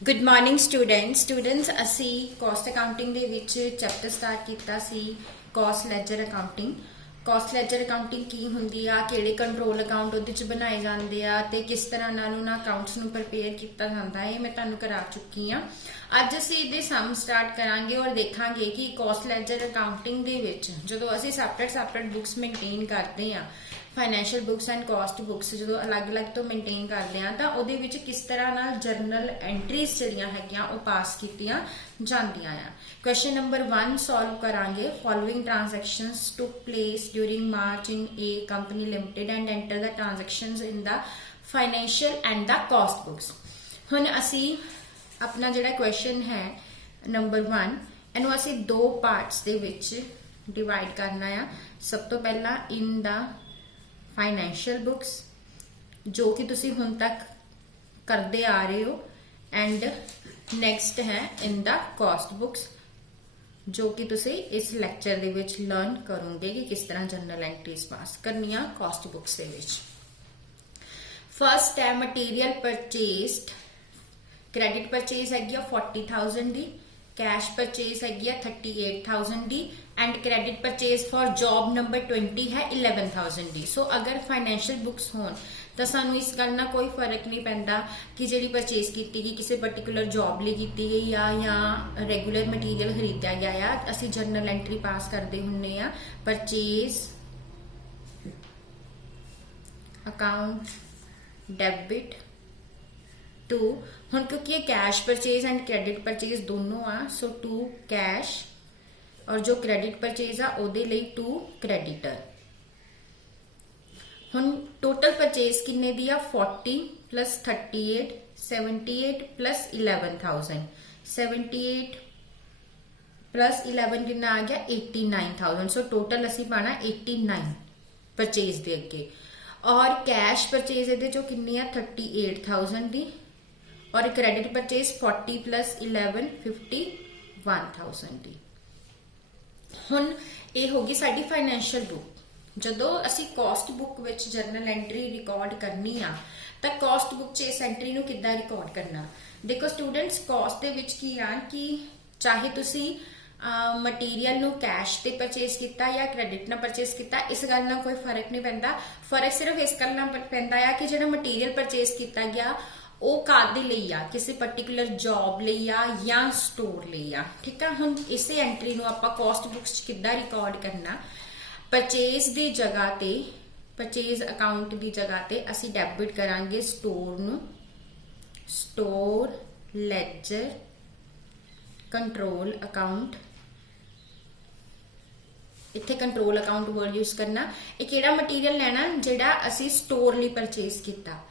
Good morning students असी cost accounting दे विच chapter start किया सी cost laser accounting. Cost laser accounting की हुंदी आ, किहड़े control account उहदे च बनाए जांदे आ ते किस तरह नाल उन्हां अकाउंट्स नूं प्रिपेयर किया जांदा है, मैं तुहानूं करा चुकी हाँ। अज असीं इहदे सम स्टार्ट करांगे और देखांगे कि कॉस्ट लैजर अकाउंटिंग दे विच जदों असीं सैपरेट बुक्स मेनटेन करते हैं, financial books and cost books जो अलग अलग तो मेनटेन करते हैं तो वो किस तरह नाल जर्नल एंट्रीज जड़ियां हैगियां वो पास कीतियां जांदियां आ। क्वेश्चन नंबर 1 सॉल्व करांगे। Following transactions took place during March in A company limited and enter the transactions in the financial and the cost books. हुण असी अपना जिहड़ा क्वेश्चन है नंबर 1 इहनूं असी दो पार्ट्स दे विच डिवाइड करना आ। सब तो पहला इन द फाइनैशियल बुक्स जो कि तुसी हुण तक करते आ रहे हो, एंड नैक्सट है इन द कॉस्ट बुक्स जो कि तुसी इस लैक्चर दे विच लर्न करोगे कि किस तरह जनरल एंट्रीज पास करनिया कॉस्ट बुक्स दे विच। फर्स्ट है मटीरियल परचेस्ड, क्रेडिट परचेज हैगी 40,000 दी, कैश परचेज हैगी 38,000 दी and credit purchase for job number 20 है 11,000 दी। सो अगर फाइनैशियल बुक्स होन तो सानू इस गल ना कोई फर्क नहीं पैंदा कि जिहड़ी परचेज की गई किसी पर्टिकुलर जॉब लिए की गई या रेगूलर मटीरियल खरीदा गया आ, असी जर्नल एंट्री पास करते हुन्ने आ परचेज अकाउंट डेबिट टू। हुण क्योंकि ये cash purchase and credit purchase दोनों आ, सो टू कैश और जो क्रेडिट परचेज आ ओदे लई टू क्रेडिटर। हुण टोटल परचेज किन्ने दी आ 40 प्लस 38 78 प्लस 11,000 78 प्लस 11 कितना आ गया 89,000। सो टोटल असी पाना 89 परचेज दे अगे। और कैश परचेज ये जो किन्नी आ 38,000 दी और क्रेडिट परचेज 40 प्लस 11 51,000 दी। हुण ये होगी साडी फाइनैशियल बुक। जदों असी cost book which journal entry record करनी आ तो कॉस्ट बुक च इस एंट्री नूं किद्दां रिकॉर्ड करना। देखो स्टूडेंट्स, कॉस्ट दे विच की आ कि चाहे तुसी मटीरियल नूं कैश ते परचेज किया या क्रेडिट नाल परचेज किया, इस गल नाल कोई फर्क नहीं पैंदा। फर्क सिर्फ इस गल नाल पैंदा आ कि जिहड़ा मटीरियल परचेज किया गया वो कादे लई आ, किसी पर्टिकुलर जॉब लई आ या स्टोर लई आ। ठीक है, हुण इसे एंट्री नूं आपां कॉस्ट बुक्स किद्दां रिकॉर्ड करना। परचेज दी जगह ते परचेज अकाउंट दी जगह ते असी डेबिट करांगे स्टोर नूं, स्टोर लेजर कंट्रोल अकाउंट। इत्थे कंट्रोल अकाउंट वर्ड यूज करना। एक किहड़ा मटीरियल लेना जिहड़ा असी स्टोर लई परचेज किया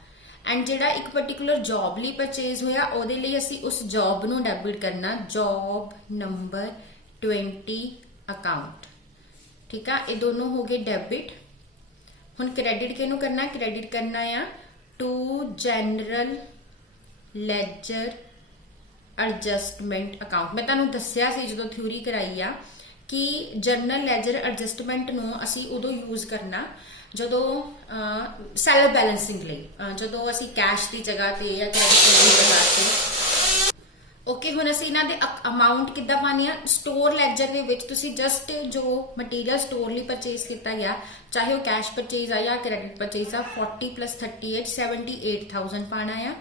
एंड जिहड़ा एक पर्टिकुलर जॉब लई परचेज होया ओहदे लई असी उस जॉब नूं डेबिट करना, जॉब नंबर 20 अकाउंट। ठीक है, ये दोनों हो गए डेबिट। हुण क्रेडिट किहनूं करना, क्रेडिट करना आ to general ledger adjustment account. मैं तुहानूं दस्सिया सी जदों थ्योरी कराई आ कि जर्नल लेजर एडजस्टमेंट नूं असी उदों यूज करना जदों सैलर बैलेंसिंग लई, जदों असी कैश की जगह ते या क्रेडिट की जगह ते। ओके, हुण असीं इन्हां दे अमाउंट किद्दां पानी आ, स्टोर लैजर दे विच तुसीं जस्ट जो मटीरियल स्टोर लई परचेज किया गया, चाहे वो कैश परचेज आ या क्रेडिट परचेज आ, 40 प्लस 38 78,000 पाना आ।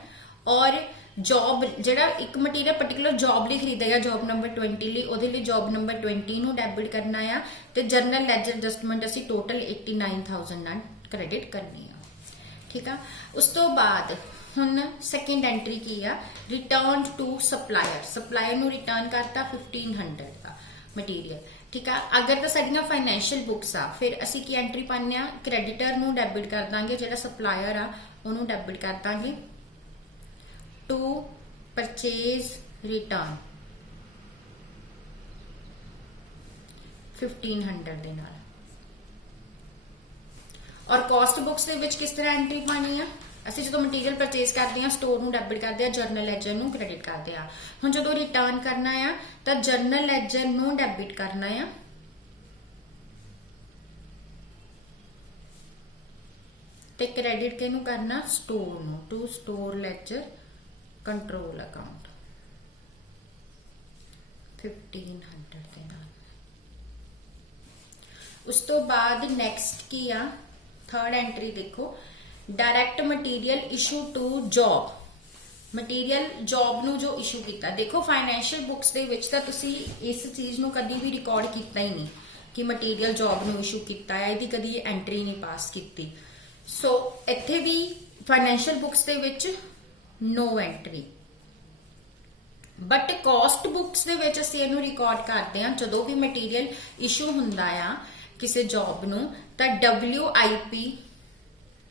और जॉब जिहड़ा एक मटीरियल पर्टिकुलर जॉब लई खरीदा गया, जॉब नंबर 20 लई, ओहदे लई जॉब नंबर 20 नूं डेबिट करना आ ते जर्नल लैजर एडजस्टमेंट असीं टोटल 89,000 नाल क्रेडिट करनी आ। ठीक है, उस तो बाद हुण सैकेंड एंट्री की आ रिटर्न टू सप्लायर। सप्लायर नूं रिटर्न करता 1500 का मटीरियल। ठीक है, अगर तो साडियां फाइनैशियल बुक्स आ फिर असी की एंट्री पाने आ, क्रेडिटर नूं डेबिट कर दांगे, जिहड़ा सप्लायर आ उहनूं डेबिट कर दांगे टू परचेज रिटर्न 1500 दे नाल। और कॉस्ट बुक्स दे विच किस तरह एंट्री पानी आ, ਅਸੀਂ ਜਦੋਂ ਮਟੀਰੀਅਲ ਪਰਚੇਸ ਕਰਦੇ ਆ ਸਟੋਰ ਨੂੰ ਡੈਬਿਟ ਕਰਦੇ ਆ, ਜਰਨਲ ਲੈਜਰ ਨੂੰ ਕ੍ਰੈਡਿਟ ਕਰਦੇ ਆ। ਹੁਣ ਜਦੋਂ ਰਿਟਰਨ ਕਰਨਾ ਆ ਤਾਂ ਜਰਨਲ ਲੈਜਰ ਨੂੰ ਡੈਬਿਟ ਕਰਨਾ ਆ ਤੇ ਕ੍ਰੈਡਿਟ ਕਿਹਨੂੰ ਕਰਨਾ, ਸਟੋਰ ਨੂੰ, to store ledger control account. 1500 ਦੇ ਨਾਲ। ਉਸ ਤੋਂ ਬਾਅਦ ਨੈਕਸਟ ਕੀ ਆ, ਥਰਡ ਐਂਟਰੀ ਦੇਖੋ, direct material issue to job. Material job ਨੂੰ ਜੋ ਇਸ਼ੂ ਕੀਤਾ, ਦੇਖੋ ਫਾਈਨੈਂਸ਼ੀਅਲ ਬੁੱਕਸ ਦੇ ਵਿੱਚ ਤਾਂ ਤੁਸੀਂ ਇਸ ਚੀਜ਼ ਨੂੰ ਕਦੀ ਵੀ ਰਿਕਾਰਡ ਕੀਤਾ ਹੀ ਨਹੀਂ ਕਿ ਮਟੀਰੀਅਲ ਜੌਬ ਨੂੰ ਇਸ਼ੂ ਕੀਤਾ ਹੈ, ਇਹਦੀ ਕਦੀ ਐਂਟਰੀ ਨਹੀਂ ਪਾਸ ਕੀਤੀ। ਸੋ ਇੱਥੇ ਵੀ ਫਾਈਨੈਂਸ਼ੀਅਲ ਬੁੱਕਸ ਦੇ ਵਿੱਚ no entry, but cost books ਦੇ ਵਿੱਚ ਅਸੀਂ ਇਹਨੂੰ ਰਿਕਾਰਡ ਕਰਦੇ ਹਾਂ। ਜਦੋਂ ਵੀ ਮਟੀਰੀਅਲ ਇਸ਼ੂ ਹੁੰਦਾ ਆ ਕਿਸੇ ਜੌਬ ਨੂੰ ਤਾਂ WIP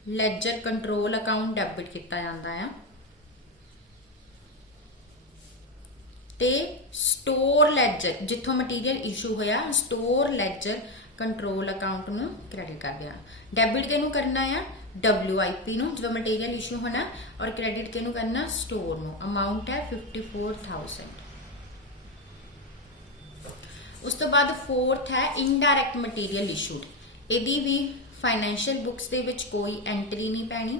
ledger control account debit ਕੀਤਾ ਜਾਂਦਾ ਆ ਤੇ ਸਟੋਰ ਲੈਜਰ ਜਿੱਥੋਂ ਮਟੀਰੀਅਲ ਇਸ਼ੂ ਹੋਇਆ ਸਟੋਰ ਲੈਜਰ ਕੰਟਰੋਲ ਅਕਾਊਂਟ ਨੂੰ ਕ੍ਰੈਡਿਟ ਕਰਦੇ ਆ। ਡੈਬਿਟ ਕਿਹਨੂੰ ਕਰਨਾ ਆ, WIP ਨੂੰ ਜਦੋਂ ਮਟੀਰੀਅਲ ਇਸ਼ੂ ਹੋਣਾ, ਔਰ ਕ੍ਰੈਡਿਟ ਕਿਹਨੂੰ ਕਰਨਾ, ਸਟੋਰ ਨੂੰ। ਅਮਾਉਂਟ ਹੈ 54,000। ਉਸ ਤੋਂ ਬਾਅਦ ਫੋਰਥ ਹੈ ਇਨਡਾਇਰੈਕਟ ਮਟੀਰੀਅਲ ਇਸ਼ੂਡ। ਇਹਦੀ ਵੀ ਫਾਈਨੈਂਸ਼ੀਅਲ ਬੁੱਕਸ ਦੇ ਵਿੱਚ ਕੋਈ ਐਂਟਰੀ ਨਹੀਂ ਪੈਣੀ,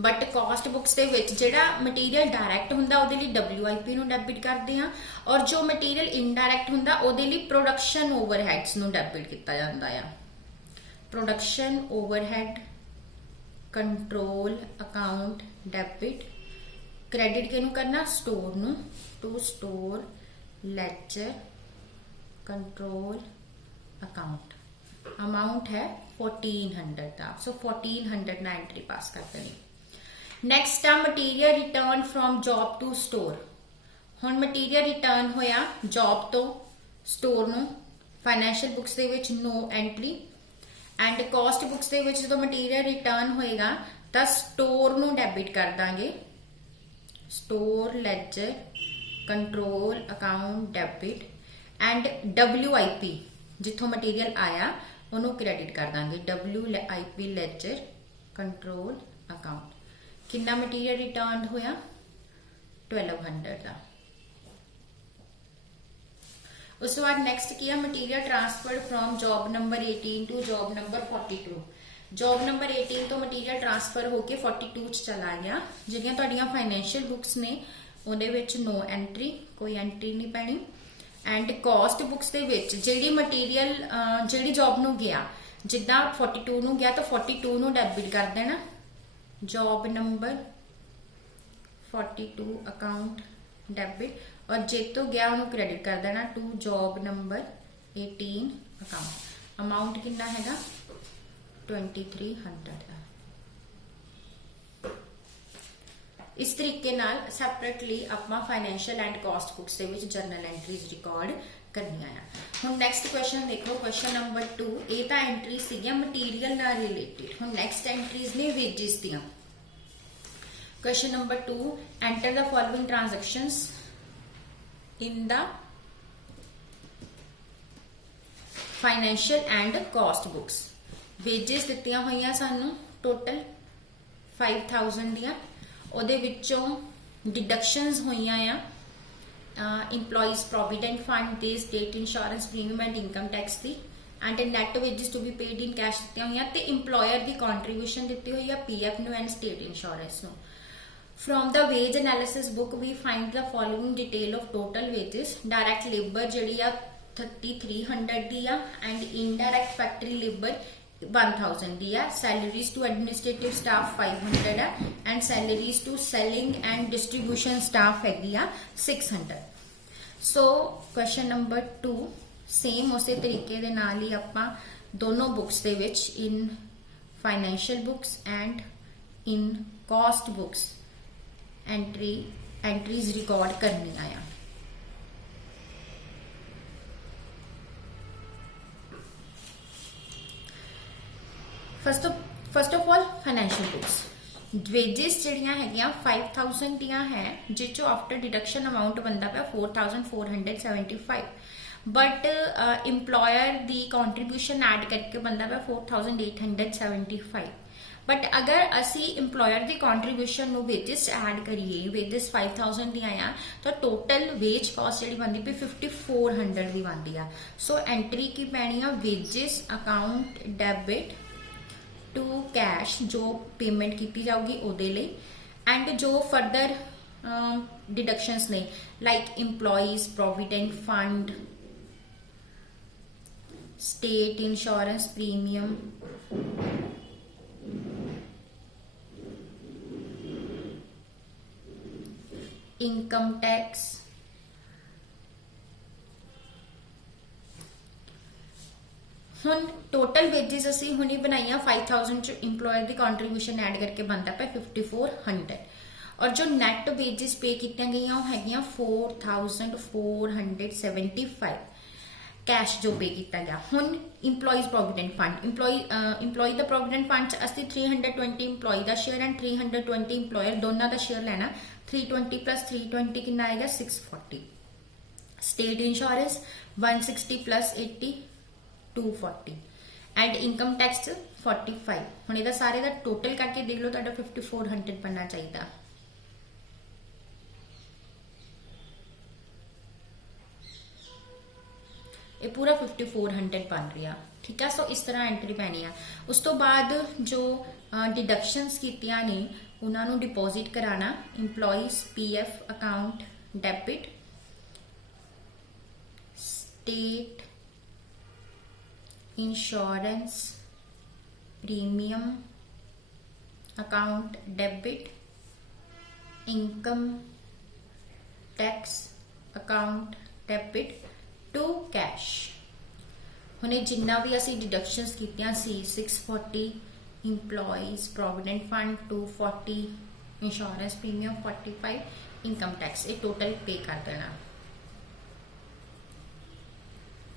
ਬਟ ਕਾਸਟ ਬੁੱਕਸ ਦੇ ਵਿੱਚ ਜਿਹੜਾ ਮਟੀਰੀਅਲ ਡਾਇਰੈਕਟ ਹੁੰਦਾ ਉਹਦੇ ਲਈ WIP ਨੂੰ ਡੈਬਿਟ ਕਰਦੇ ਆ, ਔਰ ਜੋ ਮਟੀਰੀਅਲ ਇਨਡਾਇਰੈਕਟ ਹੁੰਦਾ ਉਹਦੇ ਲਈ ਪ੍ਰੋਡਕਸ਼ਨ ਓਵਰਹੈਡਸ ਨੂੰ ਡੈਬਿਟ ਕੀਤਾ ਜਾਂਦਾ ਆ। Production overhead control account debit. Credit ਕਿਹਨੂੰ ਕਰਨਾ, ਸਟੋਰ ਨੂੰ, to store ledger control account. Amount है 1400 का, सो 1400 ना एंट्री पास कर देनी। नैक्सट आ material return from job to store. हुण मटीरियल रिटर्न होया जॉब तो स्टोर नू, फाइनैंशियल बुक्स दे विच no entry, and cost books दे विच जदों मटीरियल रिटर्न होएगा तां स्टोर नू डेबिट कर दांगे, store ledger control account debit, and WIP जिथों मटीरियल आया ਉਹਨੂੰ ਕ੍ਰੈਡਿਟ ਕਰ ਦਾਂਗੇ, WIP ਲੈਜਰ ਕੰਟਰੋਲ ਅਕਾਊਂਟ। ਕਿੰਨਾ ਮਟੀਰੀਅਲ ਰਿਟਰਨ ਹੋਇਆ, 1200 ਦਾ। ਉਸ ਤੋਂ ਬਾਅਦ ਨੈਕਸਟ ਕੀ ਹੈ, material transferred from job number 18 to job number 42। Job number 18 ਤੋਂ ਮਟੀਰੀਅਲ ਟ੍ਰਾਂਸਫਰ ਹੋ ਕੇ 42 ਚ ਚਲਾ ਗਿਆ। ਜਿਹੜੀਆਂ ਤੁਹਾਡੀਆਂ ਫਾਈਨੈਂਸ਼ੀਅਲ ਬੁੱਕਸ ਨੇ ਉਹਦੇ ਵਿੱਚ ਨੋ ਐਂਟਰੀ, ਕੋਈ ਐਂਟਰੀ ਨਹੀਂ ਪੈਣੀ। एंड कॉस्ट बुक्स ਦੇ ਵਿੱਚ ਜਿਹੜੀ ਮਟੀਰੀਅਲ ਜਿਹੜੀ ਜੌਬ ਨੂੰ ਗਿਆ, ਜਿੱਦਾਂ 42 ਨੂੰ ਗਿਆ ਤਾਂ 42 ਨੂੰ ਡੈਬਿਟ ਕਰ ਦੇਣਾ, ਜੌਬ ਨੰਬਰ 42 ਅਕਾਊਂਟ ਡੈਬਿਟ, ਔਰ ਜੇ ਤੋਂ ਗਿਆ ਉਹਨੂੰ ਕ੍ਰੈਡਿਟ ਕਰ ਦੇਣਾ to job number 18 account. Amount ਕਿੰਨਾ ਹੈਗਾ, 2300 ਦਾ। इस तरीके नाल सैपरेटली आपां फाइनैंशियल एंड कॉस्ट बुक्स दे विच जर्नल एंट्रीज रिकॉर्ड करनियां आ। हुण नैक्सट क्वेश्चन देखो, क्वेश्चन नंबर 2। ये तां एंट्री सीगियां मटीरियल नाल रिलेटेड। हुण नैक्सट एंट्रीज ने वेजिस दियां। Question number 2, enter the following transactions in the financial and cost books. Wages दित्तियां होईयां सानू टोटल 5000 दियां, ਉਹਦੇ ਵਿੱਚੋਂ ਡਿਡਕਸ਼ਨਸ ਹੋਈਆਂ ਆ ਇੰਪਲੋਈਜ਼ ਪ੍ਰੋਵੀਡੈਂਟ ਫੰਡ ਦੇ, state insurance premium and income tax ਦੀ, and net wages to be paid in cash ਦਿੱਤੀਆਂ ਹੋਈਆਂ, ਤੇ ਇੰਪਲੋਇਰ ਦੀ ਕੰਟਰੀਬਿਊਸ਼ਨ ਦਿੱਤੀ ਹੋਈ ਆ PF ਨੂੰ ਐਂਡ ਸਟੇਟ ਇੰਸ਼ੋਰੈਂਸ ਨੂੰ। From the wage analysis book we find the following detail of total wages. Direct labour ਜਿਹੜੀ ਆ 3300 ਦੀ ਆ, ਐਂਡ ਇਨਡਾਇਰੈਕਟ ਫੈਕਟਰੀ ਲੇਬਰ 1000 ਦੀ ਆ। ਸੈਲਰੀਜ਼ ਟੂ ਐਡਮਿਨਿਸਟ੍ਰੇਟਿਵ ਸਟਾਫ 500 ਆ, and salaries to selling and distribution staff ਹੈਗੀ ਆ 600। ਸੋ ਕੁਐਸਚਨ ਨੰਬਰ 2 ਸੇਮ ਉਸੇ ਤਰੀਕੇ ਦੇ ਨਾਲ ਹੀ ਆਪਾਂ ਦੋਨੋਂ ਬੁੱਕਸ ਦੇ ਵਿੱਚ in financial books and in cost books entries record करनी आया। First of all financial books wages जड़ियां हैगियां 5000 दियां है, जिसचो आफ्टर डिडक्शन अमाउंट बनता पाया 4475, but employer the contribution add करके बनता पाया 4875। बट अगर असी इंप्लॉयर की कंट्रीब्यूशन वेजिस ऐड करिए, वेजिस 5000 दी आया तो टोटल वेज कॉस्ट जी बनती पई 5400 की बनती है। सो एंट्री की पैनी आ wages account debit to cash जो पेमेंट की जाऊगी उहदे लई, एंड जो फर्दर डिडक्शंस ने like employees provident fund, state insurance premium, income tax, हुन टोटल वेजेस असी हुनी बनाई 5000 च इंप्लॉयर की कॉन्ट्रीब्यूशन ऐड करके बनता पे 5400 और जो नैट वेजेस पे की गई है 4475 कैश जो पे किया गया। हुन employees provident fund employee the provident fund असी 320 इंप्लॉय का शेयर एंड 320 इंप्लॉयर दोनों का शेयर लेना 320 प्लस 320 कितना आएगा 640। State insurance 160 plus 80 240 and income tax 45। हुण इहदा सारे दा टोटल करके देख लो तुहाडा 5400 बनना चाहिए। ये पूरा 5400 बन रहा, ठीक है। सो इस तरह एंट्री पैनी है। उस तो बाद जो डिडक्शंस कीतियां ने उन्होंने डिपॉजिट कराना employees PF account debit, state insurance premium account debit, income tax account debit to cash. हुणे जिन्ना भी असी डिडक्शंस कीतियां सी 640 employees provident fund 240 insurance premium 45 income tax ये टोटल पे कर देना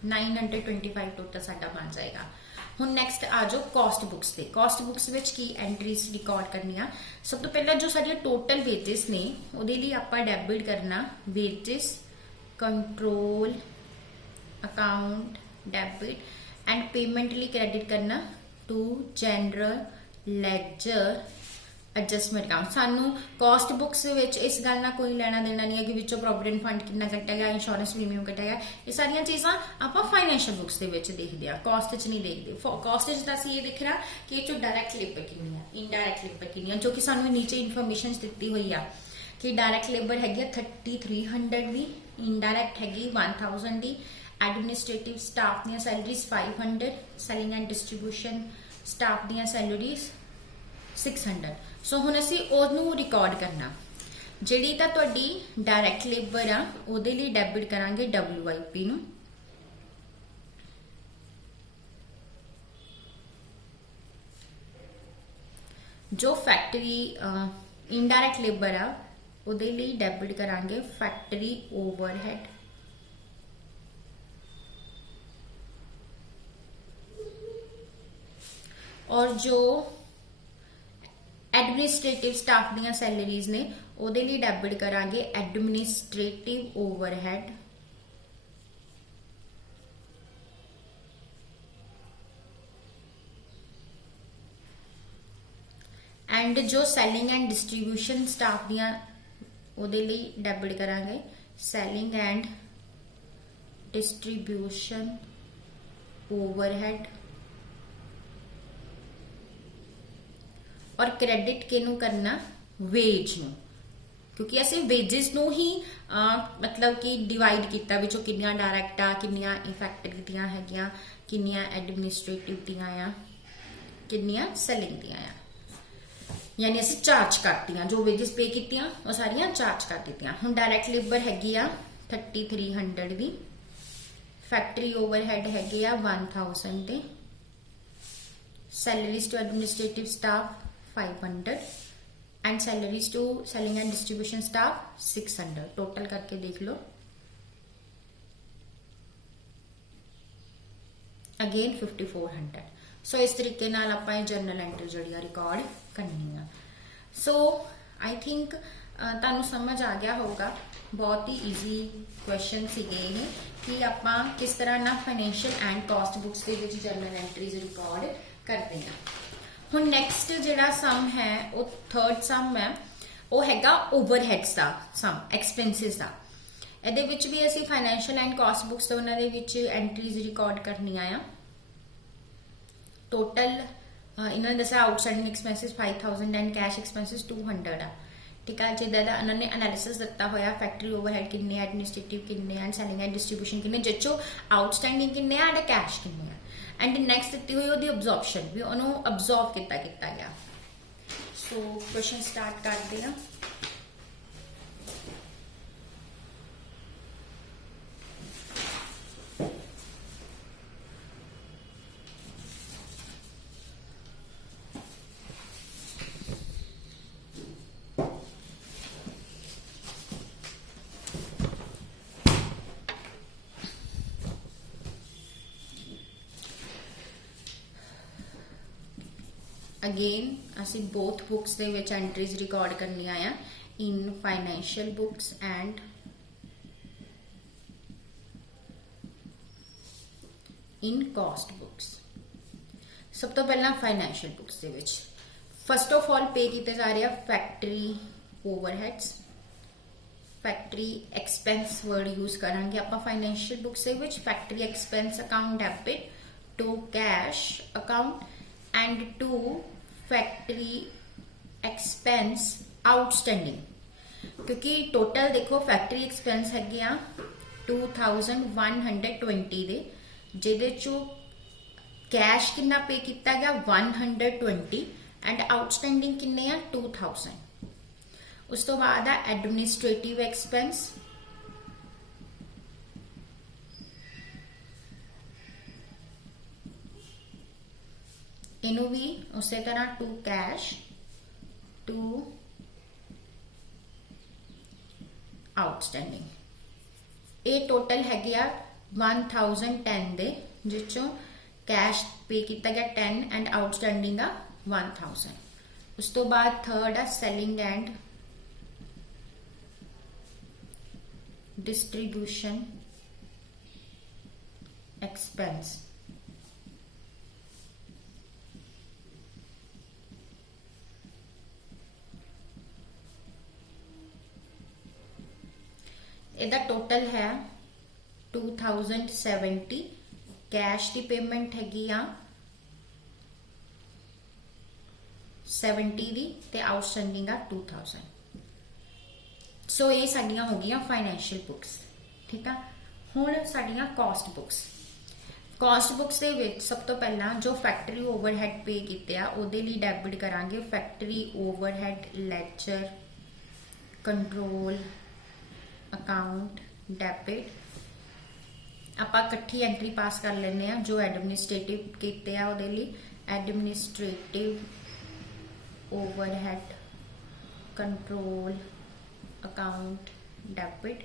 925 टोटल साडा बन जाएगा। हुण नैक्सट आ जाओ कॉस्ट बुक्स से। कॉस्ट बुक्स विच की एंट्रीज रिकॉर्ड करनिया। सब तो पहला जो साडियां टोटल वेजेस ने उहदे लई आपां डेबिट करना wages control account debit and payment लिए क्रेडिट करना to general ledger adjustment account. सानू कॉस्ट बुक्स विच इस गल ना कोई लेना देना नहीं है कि विचों प्रोविडेंट फंड कितना कट्टा गया, इंश्योरेंस प्रीमियम कट्टा गया। ये सारियां चीज़ां आपां फाइनैंशियल बुक्स दे विच देखदे आ, कॉस्ट च नहीं देखते। कॉस्ट च तां असीं ये देख रहा कि ये डायरैक्ट लेबर कितनी है, इनडायरैक्ट लेबर कितनी है, जो कि सानू नीचे इन्फॉर्मेशन दित्ती हुई आ कि डायरैक्ट लेबर हैगी 3300 दी, इनडायरैक्ट हैगी 1000 दी, एडमिनिस्ट्रेटिव स्टाफ दियां salaries 500, selling and distribution staff दियां सैलरीज 600। सो हुण असीं ओनू रिकॉर्ड करना जिहड़ी तां तुहाडी डायरैक्ट लेबर आ उहदे लई डेबिट करांगे WIP नूं। जो फैक्टरी इनडायरैक्ट लेबर आ उहदे लई डेबिट करांगे फैक्टरी ओवरहेड, और जो एडमिनिस्ट्रेटिव स्टाफ दियां सैलरीज ने उहदे लई डेबिट करांगे एडमिनिस्ट्रेटिव ओवरहेड, एंड जो सेलिंग एंड डिस्ट्रीब्यूशन स्टाफ दियां उहदे लई डेबिट करांगे सेलिंग एंड डिस्ट्रीब्यूशन ओवरहेड, और क्रेडिट किनू करना वेज नू, क्योंकि असी वेजिस नू ही मतलब कि डिवाइड किया विचों किन्नियां डायरैक्ट आ, किन्नियां इफेक्टिव दियां हैगियां, किन्नियां एडमिनिस्ट्रेटिव दियां आ, किन्नियां सेलिंग दियां आ। यानी असी चार्ज करतियां जो वेजिस पे कीतियां वो सारियां चार्ज कर दित्तियां। हुण डायरैक्ट लेबर हैगी आ 3300 दी, फैक्टरी ओवरहेड हैगे आ 1000 दे, salaries to administrative staff 500 and salaries to selling and distribution staff 600। Total करके देख लो अगेन 5400। सो इस तरीके नाल आपां जर्नल एंट्री जिहड़ी रिकॉर्ड करनी है। सो आई थिंक तुहानूं समझ आ गया होगा, बहुत ही ईजी क्वेश्चन सीगे ये कि आपां किस तरह ना फाइनैंशियल एंड कॉस्ट बुक्स के विच जर्नल एंट्रीज रिकॉर्ड करते हैं। हुण नैक्सट जिहड़ा सम है वो थर्ड सम है, वो हैगा ओवरहेड्स दा सम, एक्सपेंसिस दा। इहदे विच भी असीं फाइनैंशियल एंड कॉस्ट बुक्स तो उन्हां दे विच एंट्रीज रिकॉर्ड करनियां आ। टोटल इन्होंने दसा outstanding expenses 5000 and cash expenses 200 आ। ठीक है। जिदा दा उन्होंने एनालिसिस दिता होया फैक्ट्री ओवरहेड किन्ने, एडमिनिस्ट्रेटिव किन्ने एंड सेलिंग एंड डिस्ट्रीब्यूशन किन्ने, जिचो आउटस्टैंडिंग किन्ने एंड कैश किन्ने है। एंड नैक्सट दिती हुई ओदी अब्जॉर्प्शन भी उन्होंने अब्जॉर्व किया गया। सो क्वेश्चन स्टार्ट करते हैं। अगेन असी बोथ बुक्स दे विच एंट्रीज रिकॉर्ड करनियां आ in financial books and in cost books. सब तो पहला फाइनैंशियल बुक्स दे विच फस्ट ऑफ ऑल पे किए जा रहे factory overheads, factory expense word use करांगे आप फाइनैंशियल बुक्स दे विच। Factory expense account debit to cash account and to factory expense outstanding, क्योंकि टोटल देखो फैक्ट्री एक्सपेंस है 2120 दे, जिहदे चो कैश कितना पे किया गया 120 एंड आउटस्टैंडिंग किन्ने आ 2000। उस तो बाद आ एडमिनिस्ट्रेटिव एक्सपेंस, इनू भी उस तरह टू कैश टू आउटस्टैंडिंग। ये टोटल है 1010 दे, जिसों कैश पे किया गया 10 एंड आउटस्टैंडिंग आ 1000। उस तो बाद थर्ड आ सेलिंग एंड डिस्ट्रीब्यूशन एक्सपेंस। इहदा टोटल है 2070। कैश की पेमेंट हैगी आ 70 दी ते आउटस्टैंडिंग आ 2000। सो ये साडियां हो गई फाइनैंशियल बुक्स। ठीक है, हुण साडियां कॉस्ट बुक्स। कॉस्ट बुक्स दे विच सब तो पहला जो फैक्ट्री ओवरहेड पे कीते आ उहदे लई डेबिट करांगे factory overhead laser control account debit. आप इकट्ठी एंट्री पास कर लेने आ जो एडमिनिस्ट्रेटिव कीते आ उहदे लई administrative overhead control account debit,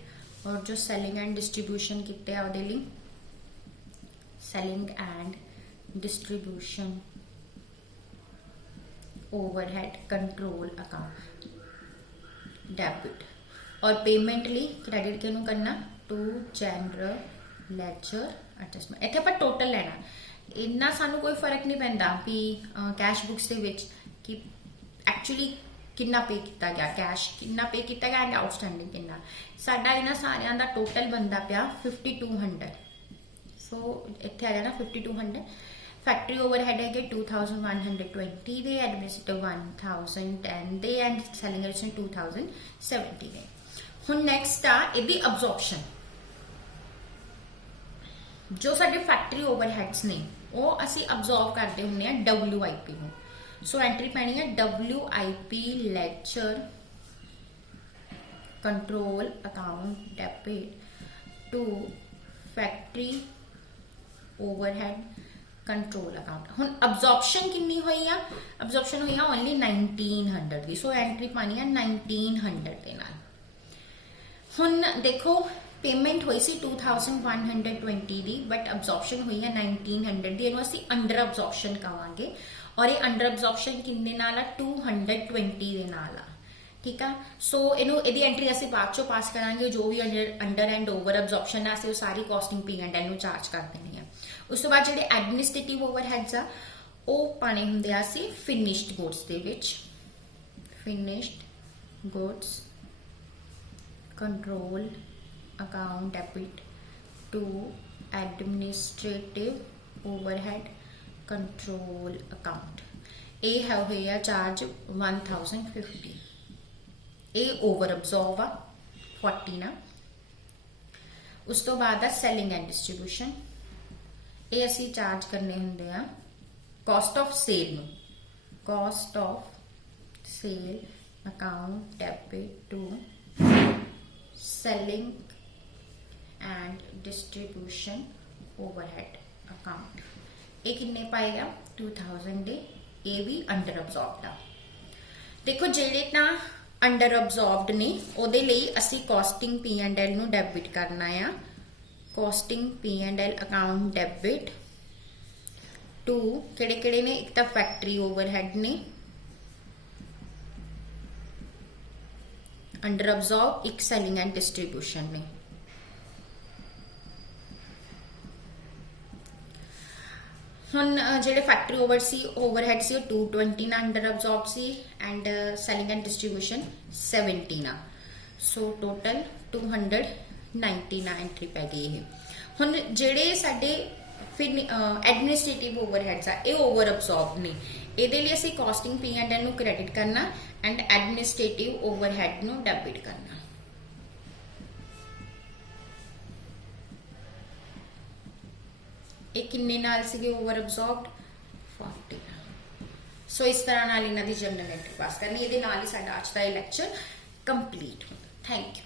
और जो सेलिंग एंड डिस्ट्रीब्यूशन कीते आ उहदे लई selling and distribution overhead control account debit. और पेमेंट ली क्रेडिट किनू करना टू जनरल लेजर एडजस्टमेंट। इत्थे पर टोटल लेना, इन्ना सानू कोई फर्क नहीं पैंदा भी कैश बुक्स दे विच कि एक्चुअली कितना पे किया गया, कैश कितना पे किया गया एंड आउटस्टैंडिंग कितना। साडा इन्हां सारियां दा टोटल बनदा पिया 5200। सो इत्थे आ जाना 5200। फैक्ट्री ओवरहेड है 2120 दे, एडमिनिस्ट्रेटिव 1010 दे एंड सेलिंग एंड 2070 दे। हुण नैक्सट आ इहदी अब्जॉर्प्शन। जो साडे फैक्ट्री ओवरहेड्स ने वो असी अब्जॉर्व करते हुन्ने आ WIP नूं। सो एंट्री पैनी है WIP ledger control account debit to factory overhead control account. हुण अब्जॉर्प्शन कितनी हुई है? अब्जॉर्प्शन हुई है ओनली 1900 की। सो एंट्री पानी है 1900 के नाल। हुण देखो पेमेंट हुई सी 2120 दी, बट अब्जॉर्प्शन हुई है 1900 दी। इहनूं असीं अंडर अब्जॉर्प्शन कहांगे, और ये अंडर अब्जॉर्प्शन किन्ने नाल आ 220 दे नाल आ। ठीक है, सो इहनूं इहदी एंट्री असीं बाद चों पास करांगे। जो भी अंडर एंड ओवर अब्जॉर्प्शन है असीं सारी कॉस्टिंग P&L नूं चार्ज कर देनी है। उस तो बाद जिहड़े एडमिनिस्ट्रेटिव ओवरहेड्स आ वो पाने हुंदे आ असीं फिनिश्ड गुड्स दे विच। Finished goods control account debit to administrative overhead control account. ये है हुई है चार्ज 1050। ਇਹ ਓਵਰ ਅਬਜ਼ੌਰਬ ਆ 40 ਨਾ। ਉਸ ਤੋਂ ਬਾਅਦ ਆ ਸੈਲਿੰਗ ਐਂਡ ਡਿਸਟ੍ਰੀਬਿਊਸ਼ਨ। ਇਹ ਅਸੀਂ ਚਾਰਜ ਕਰਨੇ ਹੁੰਦੇ ਆ ਕਾਸਟ ਆਫ ਸੇਲ ਨੂੰ। Cost of sale account debit to selling and distribution overhead account. ਇਹ ਕਿੰਨੇ ਪਾਏਗਾ 2000 ਦੇ। ਇਹ ਵੀ ਅੰਡਰ ਅਬਜ਼ੌਰਬਡ ਆ। ਦੇਖੋ ਜਿਹੜੇ ਤਾਂ ਅੰਡਰ ਅਬਜ਼ੌਰਬਡ ਨੇ ਉਹਦੇ ਲਈ ਅਸੀਂ ਕਾਸਟਿੰਗ ਪੀ ਐਂਡ ਐਲ ਨੂੰ ਡੈਬਿਟ ਕਰਨਾ ਆ। Costing P and L account debit to ਕਿਹੜੇ ਕਿਹੜੇ ਨੇ, ਇੱਕ ਤਾਂ ਫੈਕਟਰੀ ਓਵਰਹੈਡ ਨੇ ਅੰਡਰ ਅਬਜ਼ੌਰਬ, ਇੱਕ ਸੈਲਿੰਗ ਐਂਡ ਡਿਸਟ੍ਰੀਬਿਊਸ਼ਨ ਨੇ। ਹੁਣ ਜਿਹੜੇ ਫੈਕਟਰੀ ਓਵਰਹੈਡ ਸੀ ਉਹ 220 ਨਾ ਅੰਡਰ ਅਬਜ਼ੌਰਬ ਸੀ ਐਂਡ ਸੈਲਿੰਗ ਐਂਡ ਡਿਸਟ੍ਰੀਬਿਊਸ਼ਨ 70 ਨਾ। ਸੋ ਟੋਟਲ 290 ਨਾ ਐਂਟਰੀ ਪੈ ਗਈ ਇਹ। ਹੁਣ ਜਿਹੜੇ ਸਾਡੇ ਫਿਰ ਐਡਮਿਨਿਸਟ੍ਰੇਟਿਵ ਓਵਰਹੈਡਸ ਆ ਇਹ ਓਵਰ ਅਬਜ਼ੌਰਬ ਨੇ। ਇਹਦੇ ਲਈ ਅਸੀਂ ਕਾਸਟਿੰਗ ਪੀ ਐਂਡ ਐਲ ਨੂੰ ਕ੍ਰੈਡਿਟ ਕਰਨਾ ਐਂਡ ਐਡਮਿਨਿਸਟ੍ਰੇਟਿਵ ਓਵਰਹੈਡ ਨੂੰ ਡੈਬਿਟ ਕਰਨਾ। ਇਹ ਕਿੰਨੇ ਨਾਲ ਸੀਗੇ ਓਵਰ ਅਬਜ਼ੌਰਬਡ 40। ਸੋ ਇਸ ਤਰ੍ਹਾਂ ਨਾਲ ਇਹਨਾਂ ਦੀ ਜਨਰਲ ਐਂਟਰੀ ਪਾਸ ਕਰਨੀ। ਇਹਦੇ ਨਾਲ ਹੀ ਸਾਡਾ ਅੱਜ ਦਾ ਇਹ ਲੈਕਚਰ ਕੰਪਲੀਟ ਹੁੰਦਾ। Thank you.